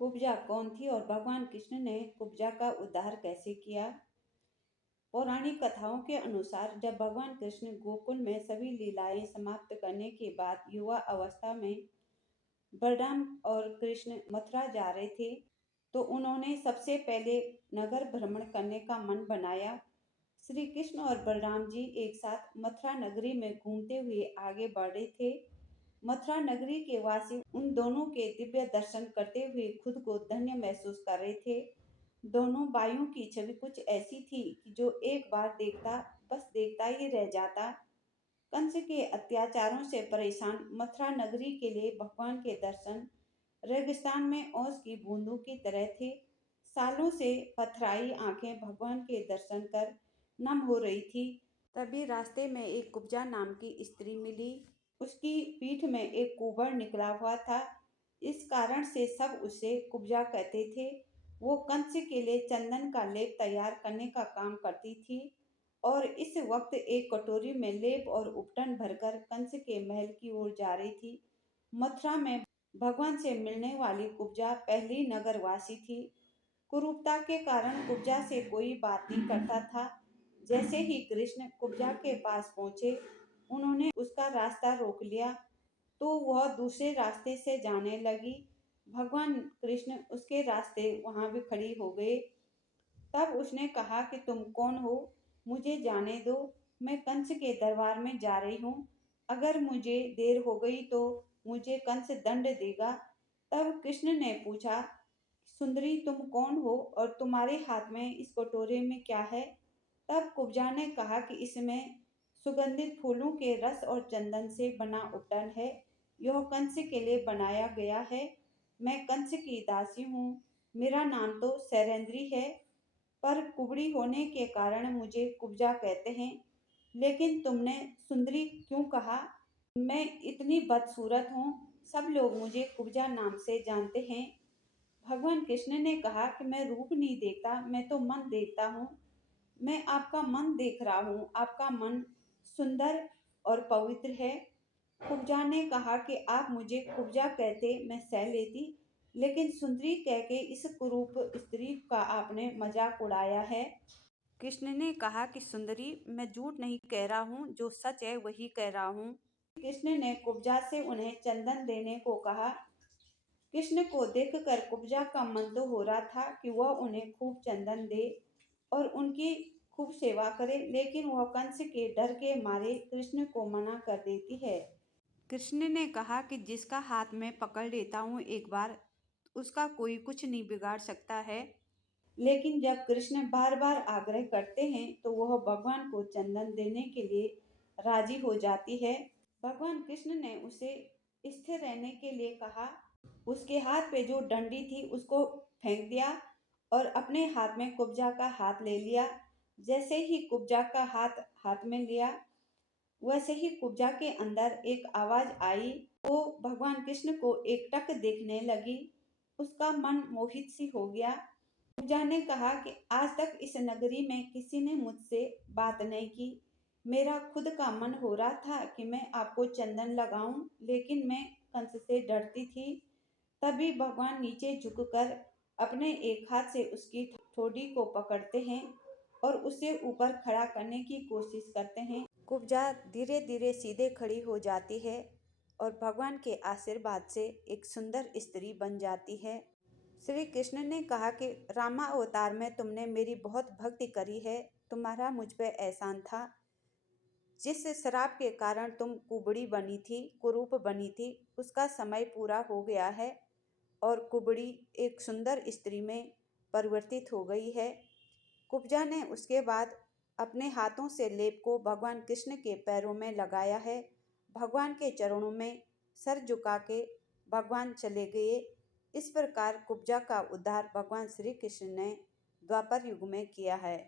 कुब्जा कौन थी और भगवान कृष्ण ने कुब्जा का उद्धार कैसे किया? पौराणिक कथाओं के अनुसार जब भगवान कृष्ण गोकुल में सभी लीलाएं समाप्त करने के बाद युवा अवस्था में बलराम और कृष्ण मथुरा जा रहे थे, तो उन्होंने सबसे पहले नगर भ्रमण करने का मन बनाया। श्री कृष्ण और बलराम जी एक साथ मथुरा नगरी में घूमते हुए आगे बढ़ रहे थे। मथुरा नगरी के वासी उन दोनों के दिव्य दर्शन करते हुए खुद को धन्य महसूस कर रहे थे। दोनों भाइयों की छवि कुछ ऐसी थी कि जो एक बार देखता बस देखता ही रह जाता। कंस के अत्याचारों से परेशान मथुरा नगरी के लिए भगवान के दर्शन रेगिस्तान में ओस की बूंदों की तरह थे। सालों से पथराई आंखें भगवान के दर्शन कर नम हो रही थी। तभी रास्ते में एक कुब्जा नाम की स्त्री मिली। उसकी पीठ में एक कुबड़ निकला हुआ था। इस कारण से सब उसे कुब्जा कहते थे। वो कंस के लिए चंदन का लेप तैयार करने का काम करती थी और इस वक्त एक कटोरी में लेप और उपटन भरकर कंस के महल की ओर जा रही थी। मथुरा में भगवान से मिलने वाली कुब्जा पहली नगरवासी थी। कुरूपता के कारण कुब्जा से कोई बात नहीं करता था। जैसे ही कृष्ण कुब्जा के पास पहुंचे, उन्होंने उसका रास्ता रोक लिया तो वह दूसरे रास्ते से जाने लगी। भगवान कृष्ण उसके रास्ते वहां भी खड़ी हो गए। तब उसने कहा कि तुम कौन हो? मुझे जाने दो, मैं कंस के दरबार में जा रही हूँ। अगर मुझे देर हो गई तो मुझे कंस दंड देगा। तब कृष्ण ने पूछा, सुंदरी तुम कौन हो और तुम्हारे हाथ में इस कटोरे में क्या है? तब कुब्जा ने कहा कि इसमें सुगंधित फूलों के रस और चंदन से बना उपटन है। यह कंस के लिए बनाया गया है। मैं कंस की दासी हूँ। मेरा नाम तो सैरेंद्री है, पर कुबड़ी होने के कारण मुझे कुब्जा कहते हैं। लेकिन तुमने सुंदरी क्यों कहा? मैं इतनी बदसूरत हूँ, सब लोग मुझे कुब्जा नाम से जानते हैं। भगवान कृष्ण ने कहा कि मैं रूप नहीं देखता, मैं तो मन देखता हूँ। मैं आपका मन देख रहा हूँ, आपका मन सुंदर और पवित्र है। कुब्जा ने कहा कि आप मुझे कुब्जा कहते मैं सह लेती, लेकिन सुंदरी कह के इस कुरूप स्त्री का आपने मजाक उड़ाया है। कृष्ण ने कहा कि सुंदरी मैं झूठ नहीं कह रहा हूँ, जो सच है वही कह रहा हूँ। कृष्ण ने कुब्जा से उन्हें चंदन देने को कहा। कृष्ण को देखकर कुब्जा का मन तो हो रहा था कि वह उन्हें खूब चंदन दे और उनकी खूब सेवा करे, लेकिन वह कंस के डर के मारे कृष्ण को मना कर देती है। कृष्ण ने कहा कि जिसका हाथ में पकड़ लेता हूँ एक बार, उसका कोई कुछ नहीं बिगाड़ सकता है। लेकिन जब कृष्ण बार बार आग्रह करते हैं तो वह भगवान को चंदन देने के लिए राजी हो जाती है। भगवान कृष्ण ने उसे स्थिर रहने के लिए कहा। उसके हाथ पे जो डंडी थी उसको फेंक दिया और अपने हाथ में कुब्जा का हाथ ले लिया। जैसे ही कुब्जा का हाथ हाथ में लिया, वैसे ही कुब्जा के अंदर एक आवाज आई। वो भगवान कृष्ण को एकटक देखने लगी। उसका मन मोहित सी हो गया। पूजा ने कहा कि आज तक इस नगरी में किसी ने मुझसे बात नहीं की। मेरा खुद का मन हो रहा था कि मैं आपको चंदन लगाऊं, लेकिन मैं कंस से डरती थी। तभी भगवान नीचे झुककर अपने एक हाथ से उसकी ठोड़ी को पकड़ते हैं और उसे ऊपर खड़ा करने की कोशिश करते हैं। कुब्जा धीरे धीरे सीधे खड़ी हो जाती है और भगवान के आशीर्वाद से एक सुंदर स्त्री बन जाती है। श्री कृष्ण ने कहा कि रामा अवतार में तुमने मेरी बहुत भक्ति करी है। तुम्हारा मुझ पे एहसान था। जिस श्राप के कारण तुम कुबड़ी बनी थी, कुरूप बनी थी, उसका समय पूरा हो गया है और कुबड़ी एक सुंदर स्त्री में परिवर्तित हो गई है। कुब्जा ने उसके बाद अपने हाथों से लेप को भगवान कृष्ण के पैरों में लगाया है। भगवान के चरणों में सर झुका के भगवान चले गए। इस प्रकार कुब्जा का उद्धार भगवान श्री कृष्ण ने द्वापर युग में किया है।